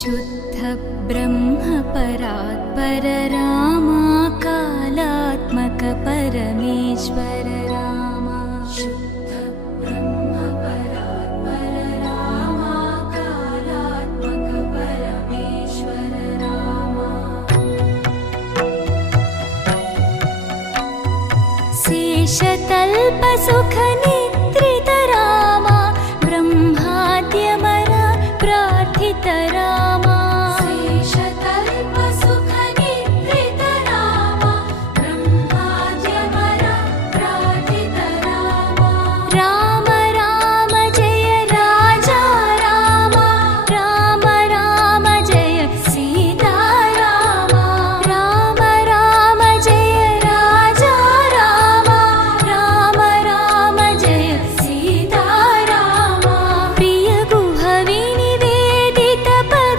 शुद्ध ब्रह्म परात्पर रामा कालात्मक परमेश्वर रामा शुद्ध ब्रह्म परात्पर रामा कालात्मक परमेश्वर रामा शेषतल्प सुख